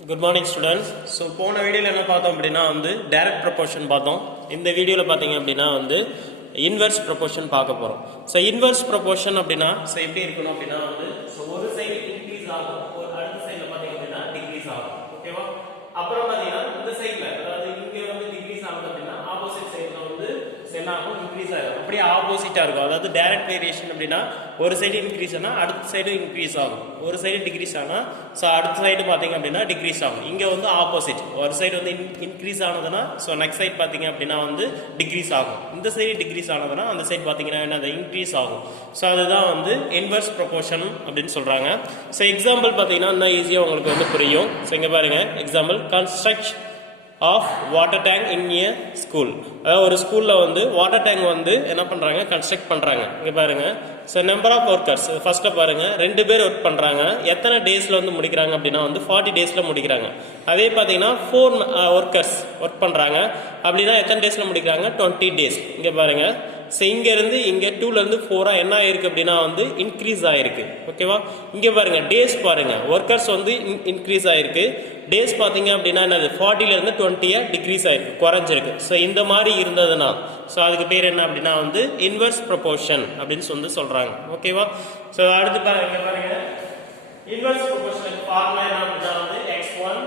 Good morning students. So போன வீடியோல என்ன பார்த்தோம் அப்படினா வந்து டைரக்ட் ப்ரொபோர்ஷன் பார்த்தோம். இந்த வீடியோல பாத்தீங்க அப்படினா வந்து இன்வெர்ஸ் ப்ரொபோர்ஷன் பார்க்க போறோம். So இன்வெர்ஸ் ப்ரொபோர்ஷன் அப்படினா சோ எப்படி இருக்கணும் அப்படினா வந்து சோ ஒரு சைடு இன்கிரீஸ் ஆகும், ஒரு அடுத்த சைடுல பாத்தீங்க அப்படினா டிக்ரீஸ் ஆகும். ஓகேவா? அப்புறம் பாத்தீங்கன்னா இந்த சைடுல அதாவது இங்க வந்து டிக்ரீஸ் ஆகும் அப்படினா ஆப்போசிட் சைடுல வந்து என்ன ஆகும், இன்கிரீஸ் ஆகும். அப்படியே ஆப்போசிட்டா இருக்கும். அதாவது டைரக்ட் வேரியேஷன் அப்படினா ஒரு சைடு இன்கிரீஸ் ஆனா அடுத்த சைடு இன்கிரீஸ் ஆகும். ஒரு சைடு டிக்ரீஸ் ஆனா சோ அடுத்த சைடு பாத்தீங்க அப்படினா டிக்ரீஸ் ஆகும். இங்க வந்து ஆப்போசிட், ஒரு சைடு வந்து இன்கிரீஸ் ஆனதுனா சோ நெக்ஸ்ட் சைடு பாத்தீங்க அப்படினா வந்து டிக்ரீஸ் ஆகும். இந்த சைடு டிக்ரீஸ் ஆனதுனா அந்த சைடு பாத்தீங்கன்னா என்னது இன்கிரீஸ் ஆகும். சோ அதுதான் வந்து இன்வெர்ஸ் ப்ரொபோர்ஷன் அப்படின்னு சொல்றாங்க. சோ எக்ஸாம்பிள் பாத்தீங்கன்னா இன்னும் ஈஸியா உங்களுக்கு வந்து புரியும். சோ இங்க பாருங்க example, construct of water tank in a school. அதாவது ஒரு ஸ்கூல்ல வந்து வாட்டர் டேங்க் வந்து என்ன பண்றாங்க, கன்ஸ்ட்ரக்ட் பண்றாங்க. இங்க பாருங்க ஸோ நம்பர் ஆஃப் ஒர்க்கர்ஸ் ஃபர்ஸ்ட்ல பாருங்க 2 பேர் ஒர்க் பண்றாங்க. எத்தனை டேஸ்ல வந்து முடிக்கிறாங்க அப்படின்னா வந்து 40 டேஸ்ல முடிக்கிறாங்க. அதே பார்த்தீங்கன்னா 4 ஒர்க்கர்ஸ் ஒர்க் பண்றாங்க அப்படின்னா எத்தனை டேஸ்ல முடிக்கிறாங்க, 20 டேஸ். இங்க பாருங்க ஸோ இங்க இருந்து இங்க 2ல இருந்து 4 என்ன ஆயிருக்கு அப்படின்னா வந்து இன்க்ரீஸ் ஆயிருக்கு. ஓகேவா? இங்க பாருங்க டேஸ் பாருங்க, ஒர்க்கர்ஸ் வந்து இன்க்ரீஸ் ஆயிருக்கு. டேஸ் பார்த்தீங்க அப்படின்னா என்னது 40ல இருந்து 20 டிக்ரீஸ் ஆயிருக்கு, குறைஞ்சிருக்கு. ஸோ இந்த மாதிரி இருந்ததுன்னா ஸோ அதுக்கு பேர் என்ன அப்படின்னா வந்து இன்வெர்ஸ் ப்ரொபோர்ஷன் அப்படின்னு வந்து சொல்றாங்க. ஓகேவா? ஸோ அடுத்து பாருங்க இன்வெர்ஸ் ப்ரொபோர்ஷன் ஃபார்முலா என்ன அப்படின்னா வந்து x1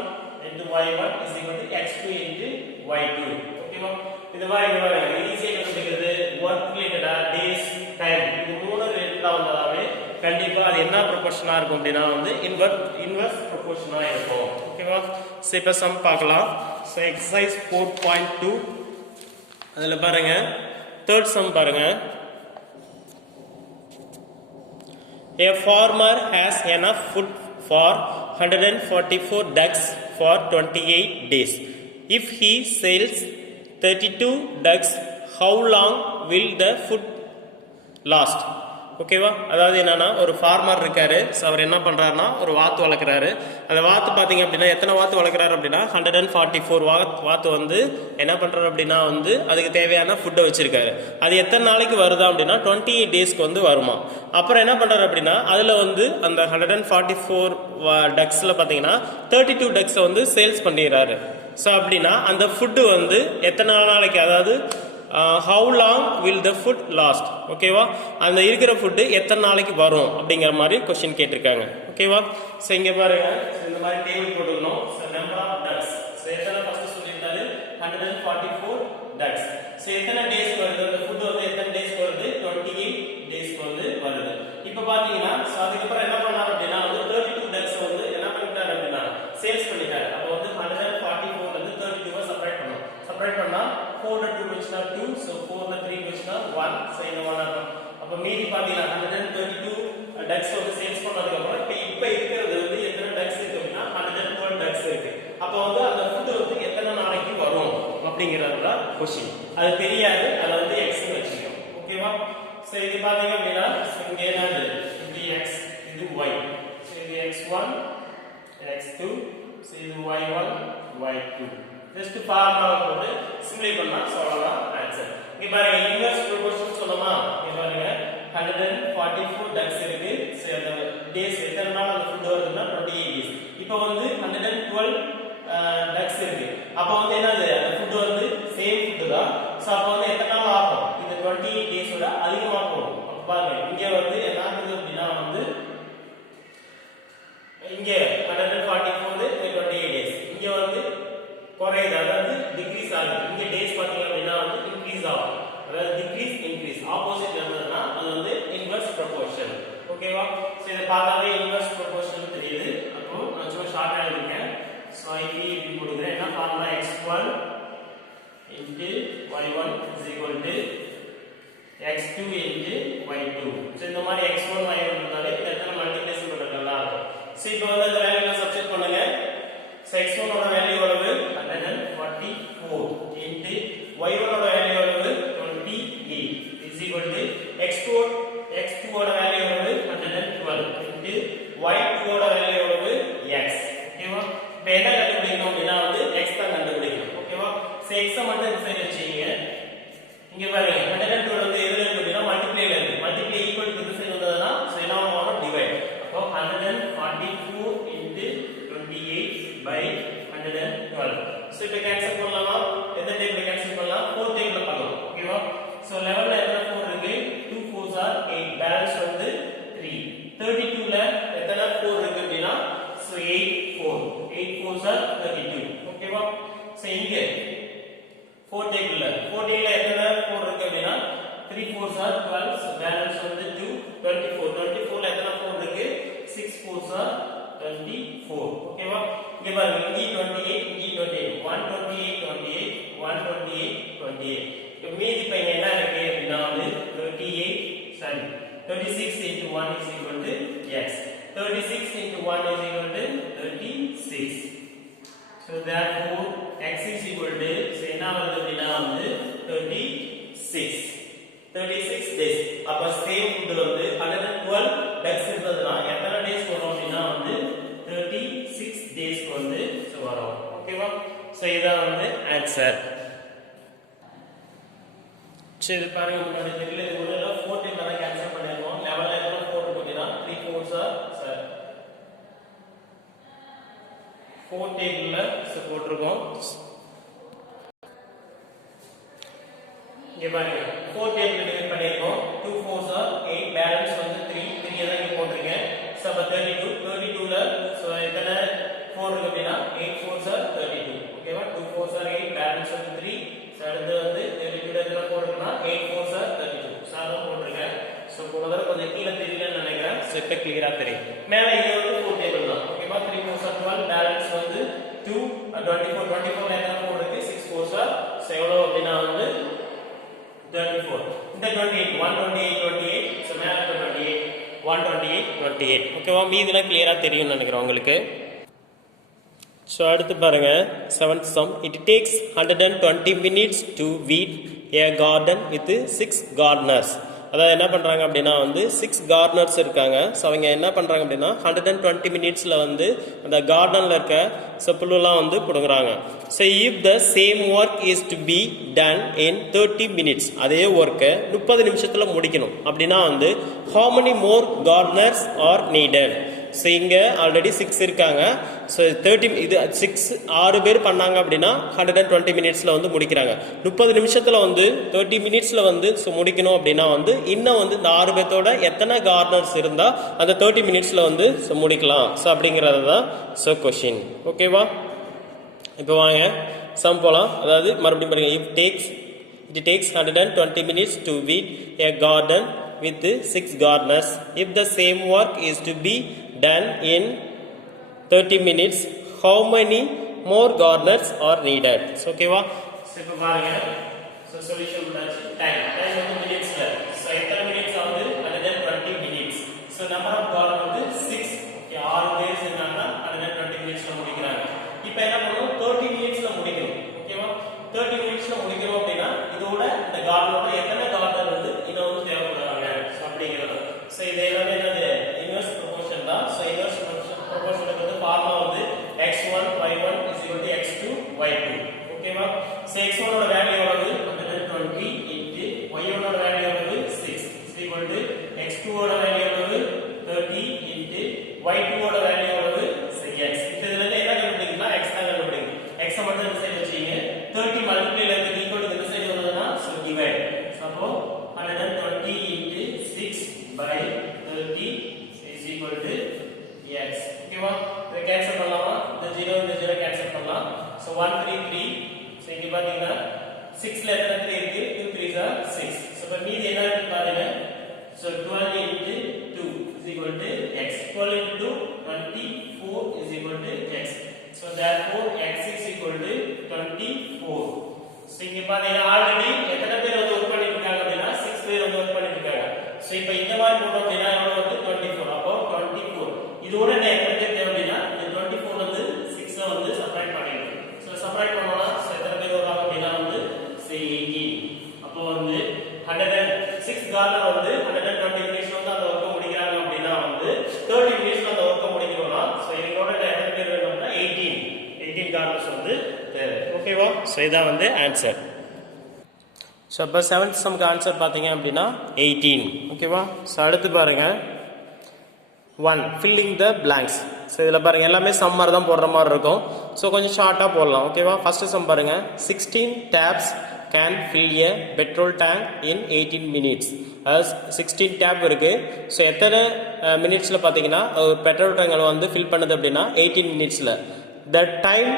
into y1 is equal to x2 into y2. ஓகேவா? இது பாருங்க ஈஸியா கண்டுபிடிக்கிறது. ஒர்க் ரிலேட்டடா டேஸ் டைம் இது மூணு ரிலேட்டடா வந்தாவே கண்டிப்பா அது என்ன ப்ரொபோர்ஷனா இருக்கும் அப்படின்னா வந்து இன்வெர்ஸ் ப்ரொபோர்ஷனா இருக்கும். ஓகேவா? சோ இப்ப சம் பார்க்கலாம். சோ எக்சர்சைஸ் 4.2 அதுல பாருங்க தேர்ட் சம் பாருங்க. A farmer has enough food for 144 ducks for 28 days. If he sells 32 ducks, how long will the food last? ஓகேவா? அதாவது என்னன்னா ஒரு ஃபார்மர் இருக்காரு. அவர் என்ன பண்றாருன்னா ஒரு வாத்து வளர்க்குறாரு. அந்த வாத்து பாத்தீங்க அப்படின்னா எத்தனை வாத்து வளர்க்குறாரு அப்படின்னா 144 வாத்து வந்து என்ன பண்றாரு அப்படின்னா வந்து அதுக்கு தேவையான ஃபுட்டை வச்சிருக்காரு. அது எத்தனை நாளைக்கு வருதா அப்படின்னா 28 டேஸ்க்கு வந்து வருமா. அப்புறம் என்ன பண்றாரு அப்படின்னா அதுல வந்து அந்த 144 டக்ஸ்ல பாத்தீங்கன்னா 32 டக்ஸை வந்து சேல்ஸ் பண்ணிடுறாரு. ஸோ அப்படின்னா அந்த ஃபுட்டு வந்து எத்தனை நாளைக்கு, அதாவது how long will the food last? ஓகேவா? அந்த இருக்கிற ஃபுட்டு எத்தனை நாளைக்கு வரும் அப்படிங்கிற மாதிரி क्वेश्चन கேட்டிருக்காங்க. ஓகேவா? சோ இங்க பாருங்க இந்த மாதிரி டேபிள் போட்டுக்கணும். So number of ducks so எத்தனை ஃபர்ஸ்ட் சொல்லிட்டாரு 144 டக்ஸ். சோ எத்தனை டேஸ் வருது, அந்த ஃபுட் வந்து எத்தனை டேஸ் வருது, 28 டேஸ் வந்து வருது. இப்போ பாத்தீங்கன்னா சோ அதுக்கு அப்புறம் என்ன பண்ணாரு அப்படின்னா வந்து 32 டக்ஸ் வந்து என்ன பண்ணிட்டாரு அப்படின்னா சேல்ஸ் பண்ணிட்டாரு. அப்போ வந்து 144 ல இருந்து 32 செப்பரேட் பண்ணனும். செப்பரேட் பண்ணா 4 ல 2 வெச்சா 2, so 4 ல 3 வெச்சா 1, so இந்த 1 ஆகும். அப்ப மீதி பாத்தீங்கன்னா 132 டக்ஸ் வந்து சேல்ஸ் பண்ணதுக்கு அப்புறம் இப்ப இருக்கிறது வந்து எத்தனை டக்ஸ் இருக்கு அப்படின்னா 112 டக்ஸ் இருக்கு. அப்ப வந்து அந்த ஃபுட் வந்து எத்தனை நாளைக்கு வரும் அப்படிங்கிறது தான் क्वेश्चन. அது தெரியாது, அத வந்து x னு வெச்சுக்கோங்க. ஓகேவா? சோ இது பாத்தீங்க அப்படின்னா இங்க என்னது, இது x, இது y. சோ இது x1, x2, சோ இது y1, y2. ஜஸ்ட் ஃபார்முலா போட்டு சிம்ப்ளை பண்ணா சொல்லலாம் ஆன்சர். இங்க பாருங்க இன்வெர்ஸ் ப்ரொபோர்ஷன் சொல்லமா. இங்க பாருங்க 144 டக்ஸ் இருக்கு. சோ அந்த டேஸ் எத்தனை நாள் அந்த ஃபுட் வருதுன்னா 28 டேஸ். இப்போ வந்து 112 டக்ஸ் இருக்கு. அப்ப வந்து என்னது அந்த ஃபுட் வந்து சேம் ஃபுட் தான். சோ அப்ப வந்து எத்தனை நாள் ஆகும், இந்த 28 டேஸோட அதிகமா போகும். அப்ப பாருங்க இங்க வந்து என்ன ஆகுது அப்படினா வந்து இங்க 144 28 டேஸ் இங்க வந்து குறையுது, அதாவது டிக்ரீஸ் ஆகுது. இங்க டேஸ் பாத்தீங்க அப்படின்னா வந்து இன்க்ரீஸ் ஆகும். அதாவது டிக்ரீஸ் இன்க்ரீஸ் ஆப்போசிட் இருந்ததுன்னா அது வந்து இன்வெர்ஸ் ப்ரொபோர்ஷன். ஓகேவா? சோ இத பார்த்தாவே இன்வெர்ஸ் ப்ரொபோர்ஷன் தெரியுது. அப்போ நான் சும்மா ஷார்ட்டா எழுதிருக்கேன். சோ இப்படி போடுறேன். என்ன formula, x1 into y1 is equal to x2 into y2. So இந்த மாதிரி x1 y1 இருந்தாலே எத்தனை மல்டிப்ளிகேஷன் பண்றதெல்லாம் இருக்கும். சோ இப்போ வந்து அந்த வேல்யூல சப்ஸ்டிட் பண்ணுங்க. So x1 ஓட வேல்யூ எவ்வளவு 144 into y1 ஓட வேல்யூ எவ்வளவு 28 is equal to x2 ஓட வேல்யூ எவ்வளவு 112 into y2 ஓட வேல்யூ எவ்வளவு x. ஓகேவா? இப்போ என்ன கண்டுபிடிக்கணும் அப்படினா வந்து x தான் கண்டுபிடிக்கணும். ஓகேவா? சோ x மட்டும் இந்த சைடு வெச்சீங்க. இங்க பாருங்க 112 வந்து எதுல இருக்கு அப்படினா மல்டிப்ளைல இருக்கு. மல்டிப்ளை ஈக்குவல் டு இந்த சைடு வந்ததுனா சோ என்ன ஆகும், டிவைட். அப்போ 144 into 28 by 112. So இப்போ கேன்சல் பண்ணலாமா? எந்த டேபிள்ல கேன்சல் பண்ணலாம்? 4 டேபிள்ல பண்ணலாம். ஓகேவா? So 11ல எத்தனை 4 இருக்கு? 2 4s are 8. பேலன்ஸ் வந்து 3. 32ல எத்தனை 4 இருக்கு அப்படினா so 8 4. 8 4s are 32. ஓகேவா? So இங்க 4 டேபிள்ல எத்தனை 4 இருக்கு அப்படினா 3 4s are 12. So பேலன்ஸ் வந்து 2 24. 24ல எத்தனை 4 இருக்கு? 6 4s are 24. ஓகேவா? இங்க பாருங்க இங்க 28 இங்க 28 128 28 128 28. இப்போ மீதி பையன் என்ன இருக்கு அப்படினா வந்து 36 into 1 is equal to x. 36 into 1 is equal to 36. So therefore x is equal to என்ன வருது அப்படினா வந்து 36 days. அப்ப சேம் ஃபுட் வந்து 112 டக்ஸ் இருந்ததுனா எத்தனை டேஸ் வரும் அப்படினா வந்து 36 days வந்து வரும். ஓகேவா? சோ இதான் வந்து ஆன்சர். சரி பாருங்க முன்னாடி தெரியல இது ஒருல 4 டைம் தான் கேன்சல் பண்ணிருக்கோம். 11ல எத்தனை 4 போடுனா 3 4s are சார் 4 டேபிள்ல போட்டுருக்கோம். இங்க பாருங்க 4 டேபிள் டிவைட் பண்ணிருக்கோம். 2 4s are 8 பேலன்ஸ் வந்து 3 தான் இங்க போட்டுருக்கேன். சோ அப்ப 32ல சோ எத்தனை 4 இருக்கு அப்படினா 8 4s are 32. ஓகேவா? 2 4s are 8 பேலன்ஸ் வந்து 3. சோ அடுத்து வந்து 32ல எத்தனை 4 இருக்குனா 8 4s are 32. சார் தான் போட்டுருக்கேன். சோ போடுறத கொஞ்சம் கீழ தெரியலன்னு நினைக்கிறேன். சோ இப்ப கிளியரா தெரியும். மேல இது வந்து 4 டேபிள் தான். ஓகேவா? 3 4s are 12 பேலன்ஸ் வந்து 2 24ல எத்தனை 4 இருக்கு 6 4s are சோ எவ்வளவு அப்படினா வந்து 24. இந்த 28 128 28 சோ மேல 28 128 28. ஓகேவா? மீதிலாம் கிளியரா தெரியும்னு நினைக்கிறேன் உங்களுக்கு. சோ அடுத்து பாருங்க 7th sum. It takes 120 minutes to weed a garden with 6 gardeners. அதாவது என்ன பண்றாங்க அப்படினா வந்து 6 gardeners இருக்காங்க. சோ அவங்க என்ன பண்றாங்க அப்படினா 120 minutesல வந்து அந்த கார்டன்ல இருக்க புல்லுலாம் வந்து புடுங்குறாங்க. So if the same work is to be done in 30 minutes, அதே வர்க்க 30 நிமிஷத்துல முடிக்கணும் அப்படினா வந்து how many more gardeners are needed? So இங்க ஆல்ரெடி 6 இருக்காங்க. So 30 இது 6 பேர் பண்ணாங்க அப்படினா 120 மினிட்ஸ்ல வந்து முடிக்கறாங்க. 30 நிமிஷத்துல வந்து 30 மினிட்ஸ்ல வந்து முடிக்கணும் அப்படினா வந்து இன்னும் வந்து இந்த 6 பேத்தோட எத்தனை கார்டனர்ஸ் இருந்தா அந்த 30 மினிட்ஸ்ல வந்து முடிக்கலாம். சோ அப்படிங்கறது தான் சோ क्वेश्चन. ஓகேவா? இப்போ வாங்க சம் போலாம். அதாவது மறுபடியும் பாருங்க it takes 120 minutes to weed a garden with 6 gardeners. If the same work is to be done in 30 minutes, how many more gardeners are needed? So okay va? So ipo paarenga. So solution mudachi. Time வந்து minutesல. So எத்தனை minutes ஆகுது 120 minutes. So number of garden வந்து 6. Okay 6 பேர் இருந்தாங்கன்னா 120 minutesல முடிக்கறாங்க. இப்போ என்ன பண்ணனும் 30 minutesல முடிக்கணும். ஓகேவா? 30 minutesல முடிக்கணும் அப்படினா இதோட இந்த கார்டனோட எத்தனை கார்டன் வந்து இன்னும் வந்து தேவைப்படுறாங்க அப்படிங்கிறது. சோ இது எல்லாமே என்னது இன்வெர்ஸ் ப்ரொபோர்ஷன் தான். சோ இன்வெர்ஸ் ப்ரொபோர்ஷனுக்கு வந்து ஃபார்முலா வந்து x1 y1 x2 y2. ஓகேவா? சோ x1 ஓட வேல்யூ எவ்வளவு 120 y1 ஓட வேல்யூ எவ்வளவு 6 x2 ஓட வேல்யூ எவ்வளவு 30 y2 ஓட வேல்யூ எவ்வளவு 6x. இதுல இருந்து என்ன கண்டுபிடிக்கணும்னா x தான் கண்டுபிடிக்கணும். x மட்டும் இந்த சைடு வச்சீங்க 30 மல்டிப்ளை ல ஈக்குவல் டு இந்த சைடு வருதுனா சோ டிவைட். அப்போ 120 6 by 30 is equal to x. ஓகேவா? இத கேன்சல் பண்ணலாமா? இந்த 0 கேன்சல் பண்ணலாம். சோ 133. சோ இங்க பாத்தீங்கன்னா 6ல எத்தனை 3 இருக்கு? 2 3s are 6. சோ இப்ப மீதி என்ன இருக்கு பாருங்க. So 12 into 2 is equal to x. 12 into 24 is equal to x. So therefore x is equal to 24. So இங்க பாத்தீங்கன்னா ஆல்ரெடி எத்தனை பேர் வந்து வர்க் பண்ணிட்டு இருக்காங்க அப்படினா 6 பேர் வந்து வர்க் பண்ணிட்டு இருக்காங்க. சோ இப்போ இந்த மாதிரி போட்டோம் அப்படினா எவ்வளவு வந்து 24. அப்போ 24 இதோட என்ன எத்தனை பேர் தேவை அப்படினா இந்த 24 வந்து 6 வந்து சப்ட்ராக்ட் பண்ணிடணும். சோ சப்ட்ராக்ட் பண்ணோம்னா எத்தனை பேர் வராங்க அப்படினா வந்து 18. அப்போ வந்து 106 கார்னர் வந்து 120 மினிட்ஸ்ல வந்து அந்த வர்க்க முடிக்கறாங்க அப்படினா வந்து 30 மினிட்ஸ்ல அந்த வர்க்க முடிக்கணும்னா சோ இதோட எத்தனை பேர் வேணும்னா 18 கார்னர்ஸ் வந்து தேவை. ஓகேவா? சோ இதான் வந்து ஆன்சர். சோ அப்ப 7th சம்க்கு ஆன்சர் பாத்தீங்க அப்படினா 18. ஓகேவா? சோ அடுத்து பாருங்க 1 filling the blanks. ஸோ இதில் பாருங்கள் எல்லாமே சம் மாதிரி தான் போடுற மாதிரி இருக்கும். ஸோ கொஞ்சம் ஷார்ட்டாக போடலாம். ஓகேவா? ஃபஸ்ட்டு சம் பாருங்கள். 16 taps can fill a petrol tank in 18 minutes. அதாவது 16 டேப் இருக்குது. ஸோ எத்தனை மினிட்ஸில் பார்த்தீங்கன்னா ஒரு பெட்ரோல் டேங்கை வந்து ஃபில் பண்ணுது அப்படின்னா 18 மினிட்ஸில். The time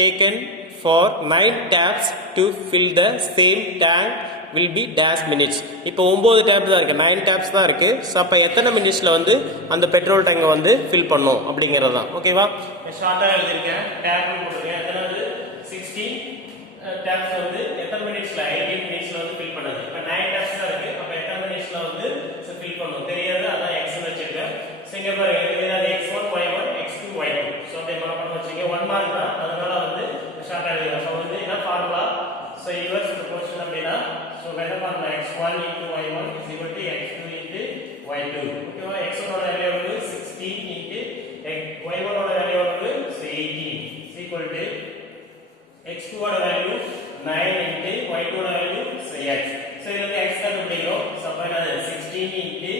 taken for 9 taps to fill the same tank will be dash minutes. இப்போ 9 டேப் தான் இருக்குது, 9 டேப்ஸ் தான் இருக்குது. ஸோ அப்போ எத்தனை மினிட்ஸில் வந்து அந்த பெட்ரோல் டேங்கை வந்து ஃபில் பண்ணும் அப்படிங்கிறது தான். ஓகேவா? ஷார்ட்டாக எழுதியிருக்கேன். டேப்னு போட்டிருக்கேன். எத்தனை வந்து 16 டேப்ஸ் வந்து எத்தனை மினிட்ஸில் 18 மினிட்ஸில் வந்து ஃபில் பண்ணுது. இப்போ 9 டேப்ஸ் தான் இருக்குது. அப்போ எத்தனை மினிட்ஸில் வந்து ஃபில் பண்ணும் தெரியாது. அதான் எக்ஸ்னு வச்சுருக்கேன். ஸோ இங்கே பாருங்க x1 y1 x2 y2. So அப்படியே மார்க் வச்சுங்க. 1 மார்க் தான், அதனால வந்து ஷார்ட்டாக எழுதிக்கலாம். ஸோ வந்து என்ன ஃபார்முலா? ஸோ இன்வெர்ஸ் ப்ரொபோர்ஷன் அப்படின்னா ஸோ என்ன formula? x1 into y1 is equal to x2 into y2. ஓகேவா? x1 ஓட வேல்யூ வந்து 16 into y1 ஓட வேல்யூ வந்து 18 is equal to x2 ஓட வேல்யூ 9 into y2 ஓட வேல்யூ x. ஸோ இது வந்து x கண்டுபிடிக்கிறோம். ஸோ அப்போ என்னது 16 into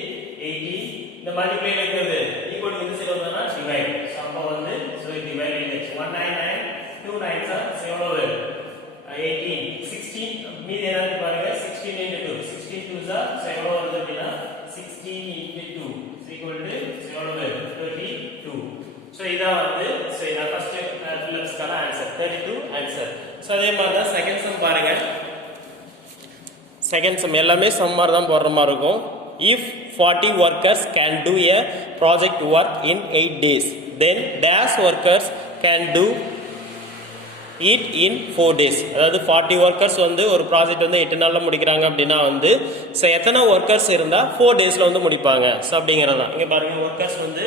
18 இந்த மல்டிப்ளை இருக்குது ஈக்குவல் டு இந்த சைடு வந்தா டிவைட். ஸோ அப்போ வந்து so divide index 199 2 9s so எவ்வளவு 18 16 மீதி என்ன பாருங்க 16 into 2 16 2s ஸோ எவ்வளவு வருது அப்படின்னா 16 into 2 is equal to so எவ்வளவு 32. ஸோ இதான் வந்து ஸோ இதான் ஃபர்ஸ்ட் ஃபிலிப்ஸ்க்கான ஆன்சர் 32 ஆன்சர். ஸோ அதே மாதிரி தான் செகண்ட் சம் பாருங்க. செகண்ட் சம் எல்லாமே சம் மாதிரி தான் போடுற மாதிரி இருக்கும். If 40 workers can do a project work in 8 days, then dash workers can do it in 4 days. அதாவது 40 workers வந்து ஒரு ப்ராஜெக்ட் வந்து 8 நாளில் முடிக்கிறாங்க அப்படின்னா வந்து ஸோ எத்தனை ஒர்க்கர்ஸ் இருந்தால் 4 டேஸில் வந்து முடிப்பாங்க. ஸோ அப்படிங்கிறது தான். இங்கே பாருங்கள் ஒர்க்கர்ஸ் வந்து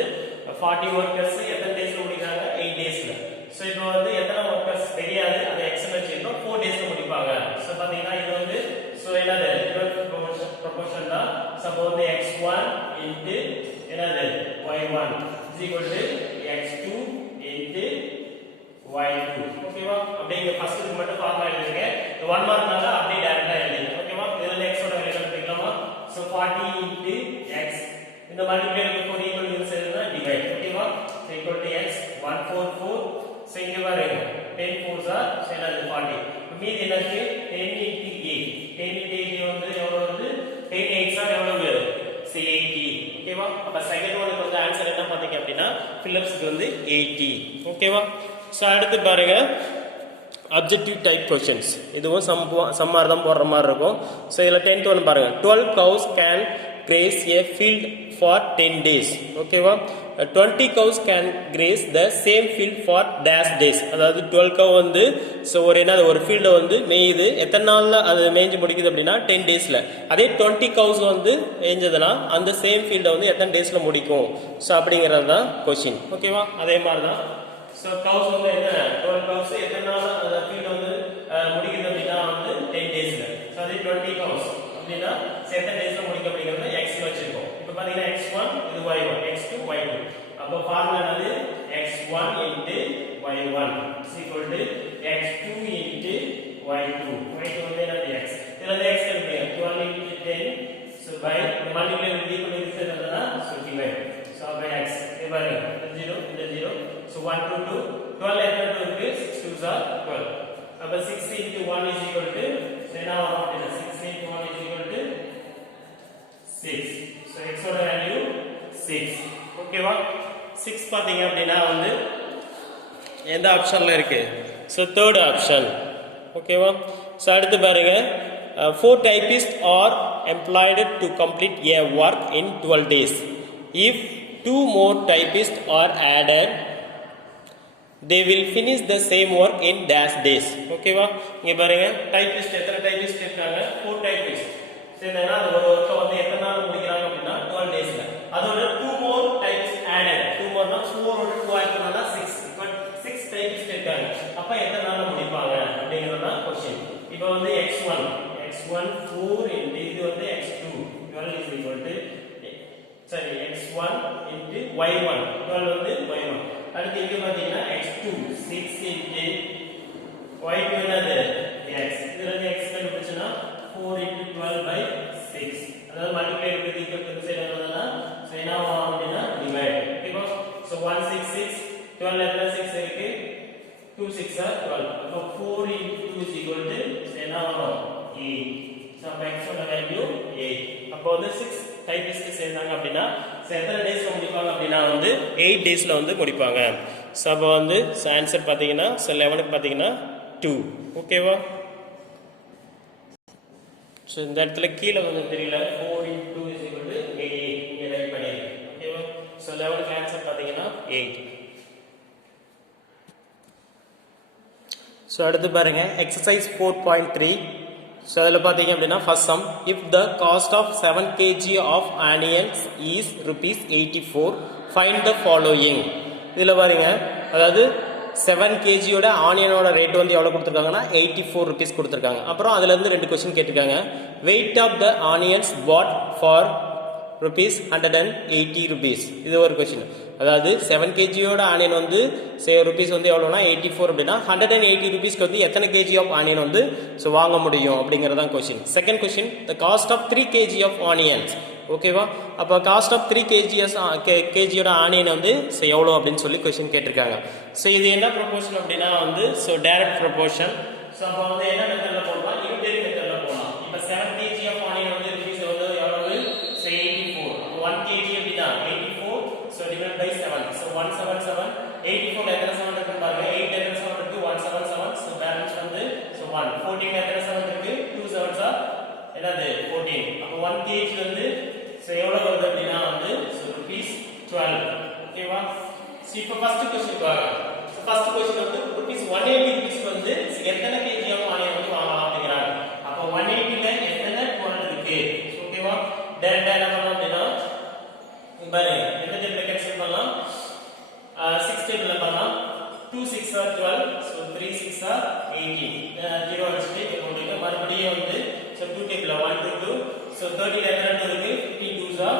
40 ஒர்க்கர்ஸ் எத்தனை டேஸில் முடிக்கிறாங்க 8 டேஸில். ஸோ இப்போ வந்து எத்தனை ஒர்க்கர்ஸ் தெரியாது, அதை எக்ஸல் வச்சுருக்கோம் 4 டேஸில் முடிப்பாங்க. ஸோ பார்த்தீங்கன்னா இது வந்து ஸோ என்னது ப்ரொபோர்ஷன் தான். ஸோ அப்போ வந்து x1 into என்னது y1 is equal to x2 into y2. ஓகேவா? அப்படியே இங்க ஃபர்ஸ்ட்க்கு மட்டும் ஃபார்முலா எழுதிருக்கேன். இந்த 1 மார்க்னால அப்படியே டைரக்டா எழுதிருக்கேன். ஓகேவா? இதுல x ஓட வேல்யூ கண்டுபிடிக்கலாமா? சோ 40 into x இந்த மல்டிப்ளை பண்ணி 4 ஈக்குவல் டு செய்யறதுனா டிவைட். ஓகேவா? So equal to x 144. So இங்க பாருங்க 10 4s are என்னது 40. மீதி என்னது 10 into 8 10 into 8 வந்து எவ்வளவு வருது 10 8s are எவ்வளவு 80. ஓகேவா? அப்ப செகண்ட் ஒன் வந்து ஆன்சர் என்ன பாத்தீங்க அப்படினா பிலிப்ஸ்க்கு வந்து 80. ஓகேவா? ஸோ அடுத்து பாருங்க அப்ஜெக்டிவ் டைப் கொஸ்டின்ஸ். இதுவும் சம் மாதிரி தான் போடுற மாதிரி இருக்கும். ஸோ இதில் 10th ஒன்று பாருங்க. 12 cows can graze a field for 10 days. ஓகேவா? 20 cows can graze the same field for dash days. அதாவது 12 cow வந்து ஸோ ஒரு ஃபீல்டை வந்து மேயுது. எத்தனை நாளில் அது மேய்ஞ்சு முடிக்குது அப்படின்னா 10 டேஸில். அதே 20 cows வந்து மேய்ஞ்சதுன்னா அந்த சேம் ஃபீல்டை வந்து எத்தனை டேஸில் முடிக்கும். ஸோ அப்படிங்கிறது தான் கொஸ்டின். ஓகேவா? அதே மாதிரி தான். ஸோ கவுஸ் வந்து என்ன 12 கவுஸ் எத்தனை நாள் அந்த ஃபீல்டு வந்து முடிக்குது அப்படின்னா வந்து 10 டேஸில். ஸோ அதே 20 கவுஸ் அப்படின்னா எத்தனை டேஸில் முடிக்கும் அப்படிங்கிறத எக்ஸ்னு வச்சிருக்கோம். இப்போ பார்த்தீங்கன்னா x1 இது y1 x2 y2. அப்போ ஃபார்முலா என்னது x1 into y1 is equal to x2 into y2. y2 வந்து என்னது x. இதில் x கண்டுபிடிங்க 12 into 10 so by multiply with equal to என்னதுன்னா ஸோ டிவைட். ஸோ அப்போ x இது பாருங்க இந்த 0 இந்த 0. So 1 to 2 12 எத்தனை 2 இருக்கு 6 2s are 12. அப்ப 6 into 1 is equal to so now what is 6 into 1 is equal to 6. So x ஓட வேல்யூ 6. ஓகேவா? 6 பாத்தீங்க அப்படினா வந்து எந்த ஆப்ஷன்ல இருக்கு? So third option. ஓகேவா? So அடுத்து பாருங்க 4 typists are employed to complete a work in 12 days. If 2 more typists are added, they will finish the same work in dash days. ஓகேவா? இங்க பாருங்க டைபிஸ்ட் எத்தனை டைபிஸ்ட் இருக்காங்க 4 டைபிஸ்ட். சரினா ஒரு ஒர்க்க வந்து எத்தனை நாள் முடிக்கறாங்க அப்படினா 12 டேஸ்ல. அதோட 2 more types added. 2 more னா 4 ஓட 2 ஆயிடுச்சுனா 6. பட் 6 டைபிஸ்ட் இருக்காங்க. அப்ப எத்தனை நாள்ல முடிப்பாங்க அப்படிங்கறத क्वेश्चन. இப்போ வந்து x1 4 into இது வந்து x2 12 is equal to சரி x1 into y1 12 வந்து y1. அடுத்து இங்க பாத்தீங்கன்னா x2 6 into y2 என்னது x. இதுல இருந்து x கண்டுபிடிச்சனா 4 into 12 by 6. அதாவது multiply with equal to side என்னன்னா சோ என்ன ஆகும் அப்படினா டிவைட். ஓகேவா? So 166 2 6 are 12. அப்போ 4 into 2 is equal to என்ன வரும் 8. So அப்ப x ஓட வேல்யூ 8. அப்போ வந்து 6 டைபிஸ்ட் சேர்ந்தாங்க அப்படின்னா எத்தனை டேஸ்ல முடிப்பாங்க அப்படின்னா வந்து 8 டேஸ்ல வந்து முடிப்பாங்க. ஸோ அப்போ வந்து ஆன்சர் பார்த்தீங்கன்னா 11க்கு பார்த்தீங்கன்னா 2. ஓகேவா? ஸோ இந்த இடத்துல கீழே கொஞ்சம் தெரியல 4 into 2 is equal to 8 இங்கே ரைட் பண்ணியிருக்கேன். ஓகேவா? ஸோ 11க்கு ஆன்சர் பார்த்தீங்கன்னா 8. ஸோ அடுத்து பாருங்க எக்ஸசைஸ் 4.3. ஸோ அதில் பார்த்தீங்க அப்படின்னா first sum, if the cost of 7 kg of onions is ₹84, find the following. இதில் பாருங்க, அதாவது 7 kgயோட ஆனியனோட ரேட் வந்து எவ்வளோ கொடுத்துருக்காங்கன்னா ₹84 கொடுத்துருக்காங்க. அப்புறம் அதுலேருந்து 2 கொஸ்டின் கேட்டிருக்காங்க. Weight of the onions bought for ₹180. இது ஒரு கொஸ்டின். அதாவது 7 kgயோட ஆனியன் வந்து ருபீஸ் வந்து எவ்வளோனா 84 அப்படின்னா ₹180 வந்து எத்தனை கேஜி ஆஃப் ஆனியன் வந்து ஸோ வாங்க முடியும் அப்படிங்கிறதான் question. Second question, the cost of 3 kg of onions. ஓகேவா? அப்போ காஸ்ட் ஆஃப் 3 kgயோட ஆனியன் வந்து எவ்வளோ அப்படின்னு சொல்லி கொஸ்டின் கேட்டிருக்காங்க. ஸோ இது என்ன ப்ரொபோர்ஷன் அப்படின்னா வந்து ஸோ டைரக்ட் ப்ரொபோர்ஷன். ஸோ அப்போ வந்து என்ன மெத்தடில் போடலாம், யூனிட்டரி மெத்தடில் போடலாம். இப்போ 7 kg ஆஃப் ஆனியன் வந்து ருபீஸ் வந்து எவ்வளவு 84. அப்போ 1 kg அப்படின்னா 84 ஸோ டிவைட் பை 7. ஸோ 177 84 எத்தனை 7 இருக்கு பாருங்க, 8 எத்தனை 7 இருக்கு 177. ஸோ பேலன்ஸ் வந்து ஸோ 1 14 எத்தனை 7 இருக்கு 2 7s ஆர் என்னது 14. அப்போ 1 kg வந்து ஸோ எவ்வளோ வருது அப்படின்னா வந்து ஸோ ₹12. ஓகேவா? ஸோ இப்போ ஃபர்ஸ்ட் கொஸ்டின் பாருங்க. ஸோ ஃபர்ஸ்ட் கொஸ்டின் வந்து ₹180 வந்து எத்தனை கேஜி ஆஃப் ஆனியன் வந்து வாங்கலாம் அப்படிங்கிறாங்க. அப்போ 180ல எத்தனை 12 இருக்கு. ஓகேவா? டேரக்டா என்ன பண்ணலாம் அப்படின்னா பாருங்க, எந்த டேபிள்ல கேன்சல் பண்ணலாம், 6 டேபிள்ல பண்ணலாம். 2 6 are 12, so 3 6 are 18. 0 அடிச்சுட்டு இங்க போட்டுங்க. மறுபடியும் வந்து so 2 டேபிள்ல 1 2 2, so 30 எத்தனை இருக்கு 15 2s are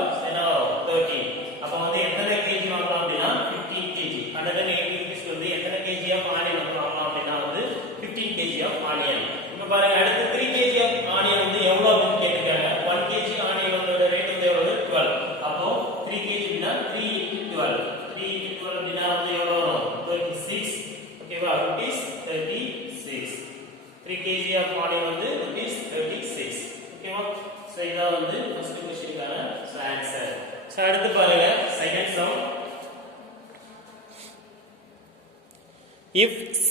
30. அப்ப வந்து எத்தனை கேஜி வாங்கலாம் அப்படின்னா 15 kg. ₹180 வந்து எத்தனை கேஜி ஆஃப் ஆனியன் வந்து வாங்கலாம் அப்படின்னா வந்து 15 kg ஆஃப் ஆனியன். இப்ப பாருங்க, அடுத்து 3 kg ஆஃப் ஆனியன் வந்து எவ்வளவு அப்படின்னு கேட்டிருக்காங்க. 1 kg ஆனியனோட ரேட் வந்து எவ்வளவு 12. அப்போ 3 kg அப்படின்னா 3 into 12 அப்படின்னா வந்து எவ்வளவு வரும் 36. ஓகேவா? ₹36. 3 kg ஆஃப் ஆனியன் வந்து ₹36. ஓகேவா? சோ இதான் வந்து ஃபர்ஸ்ட் क्वेश्चनக்கான ஆன்சர். சோ அடுத்து பாருங்க second sum. if c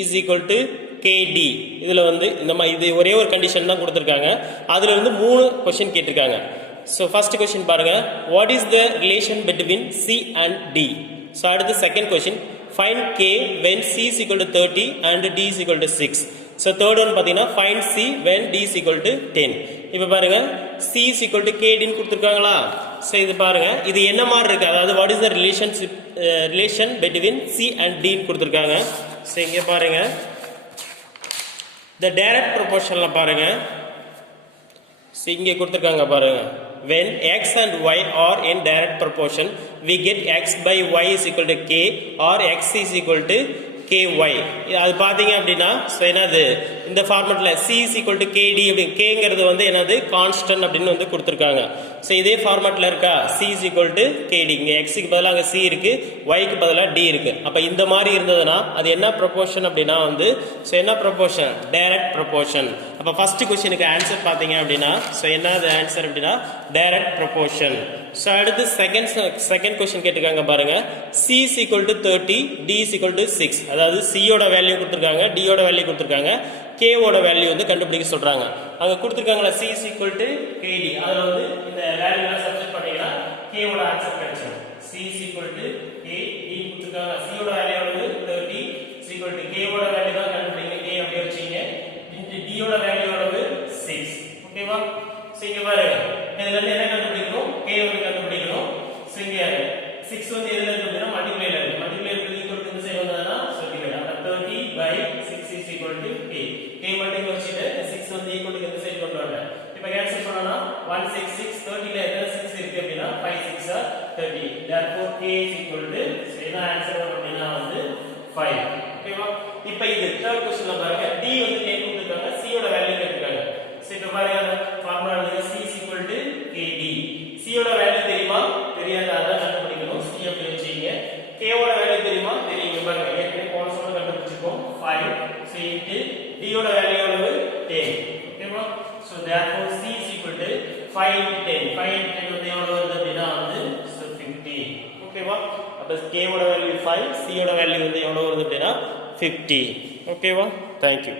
is equal to kd, இதுல வந்து இந்த மாதிரி இது ஒரே ஒரு கண்டிஷன் தான் கொடுத்திருக்காங்க. அதுல இருந்து 3 क्वेश्चन கேட்டிருக்காங்க. So first question பாருங்க, what is the relation between c and d? So அடுத்து second question, find k when c is equal to 30 and d is equal to 6. So third one பாத்தீங்கன்னா find c when d is equal to 10. இப்போ பாருங்க c is equal to kd ன்னு கொடுத்திருக்காங்களா. So இது பாருங்க, இது என்ன மாதிரி இருக்கு, அதாவது what is the relation between c and d ன்னு கொடுத்திருக்காங்க. So இங்க பாருங்க, the direct proportionல பாருங்க, so இங்க கொடுத்திருக்காங்க பாருங்க, when x and y are in direct proportion we get x by y is equal to k or x is equal to ky. அது பாத்தீங்க அப்படின்னா சோ என்னது இந்த ஃபார்மட்ல c is equal to kd அப்படி kங்கிறது வந்து என்னது கான்ஸ்டன்ட் அப்படினு வந்து கொடுத்திருக்காங்க. சோ இதே ஃபார்மட்ல இருக்கா c is equal to kd, இங்க x க்கு பதிலா அங்க c இருக்கு, y க்கு பதிலா d இருக்கு. அப்ப இந்த மாதிரி இருந்ததுனா அது என்ன ப்ரொபோர்ஷன் அப்படினா வந்து சோ என்ன ப்ரொபோர்ஷன், டைரக்ட் ப்ரொபோர்ஷன். அப்ப ஃபர்ஸ்ட் क्वेश्चनக்கு ஆன்சர் பாத்தீங்க அப்படினா சோ என்னது ஆன்சர் அப்படினா டைரக்ட் ப்ரொபோர்ஷன். சோ அடுத்து செகண்ட் क्वेश्चन கேட்டிருக்காங்க பாருங்க, c is equal to 30 d is equal to 6. அதாவது c யோட வேல்யூ கொடுத்திருக்காங்க, d யோட வேல்யூ கொடுத்திருக்காங்க, k வோட வேல்யூ வந்து கண்டுபிடிக்க சொல்றாங்க. அங்க கொடுத்திருக்காங்கல c is equal to kd, அதுல வந்து இந்த வேல்யூ எல்லாம் சப்ஸ்டிட்யூட் பண்ணீங்கன்னா k வோட ஆன்சர் கிடைச்சிடும். c is equal to k, d கொடுத்திருக்காங்க, c யோட வேல்யூ வந்து 30 is equal to k வோட வேல்யூ தான் கண்டுபிடிங்க, k அப்படியே வச்சீங்க, into d யோட வேல்யூ வந்து 6. ஓகேவா? சோ இங்க பாருங்க, இதுல இருந்து என்ன கண்டுபிடிக்கணும், k வந்து கண்டுபிடிக்கணும். சோ இங்க 6 வந்து எதுல இருக்குன்னா மல்டிப்ளைல இருக்கு, மல்டிப்ளைல ஈக்குவல் டு இந்த சைடு வந்ததனா சோ டிவைட். அப்ப 30 by 6 is equal to k. k மட்டும் வச்சிட்டு 6 வந்து ஈக்குவல் டு இந்த சைடு கொண்டு வரேன். இப்போ கேன்சல் பண்ணனா 166, 30 ல எத்தனை 6 இருக்கு அப்படினா 5 6 are 30. therefore k is equal to so என்ன ஆன்சர் அப்படினா வந்து 5. ஓகேவா? இப்போ இது தேர்ட் क्वेश्चनல பாருங்க, d வந்து k கொடுத்திருக்காங்க, c யோட வேல்யூ கேட்டிருக்காங்க. சோ இப்போ பாருங்க ஃபார்முலா எழுதுங்க, c is equal to kd. c யோட வேல்யூ தெரியுமா, தெரியாத அத கண்டுபிடிக்கணும். c அப்படி வெச்சீங்க. k யோட வேல்யூ தெரியுமா, தெரியுங்க. பாருங்க ஏற்கனவே போன சமல கண்டுபிடிச்சிருக்கோம். 6 into D ஓட வேல்யூ எவ்வளவு 10 ஓகேவா so therefore C is equal to 5 into 10 5 into 10 வந்து எவ்வளவு வருது அப்படினா வந்து 50 ஓகேவா அப்ப K ஓட வேல்யூ 5 C ஓட வேல்யூ வந்து எவ்வளவு வருது அப்படினா 50 ஓகேவா thank you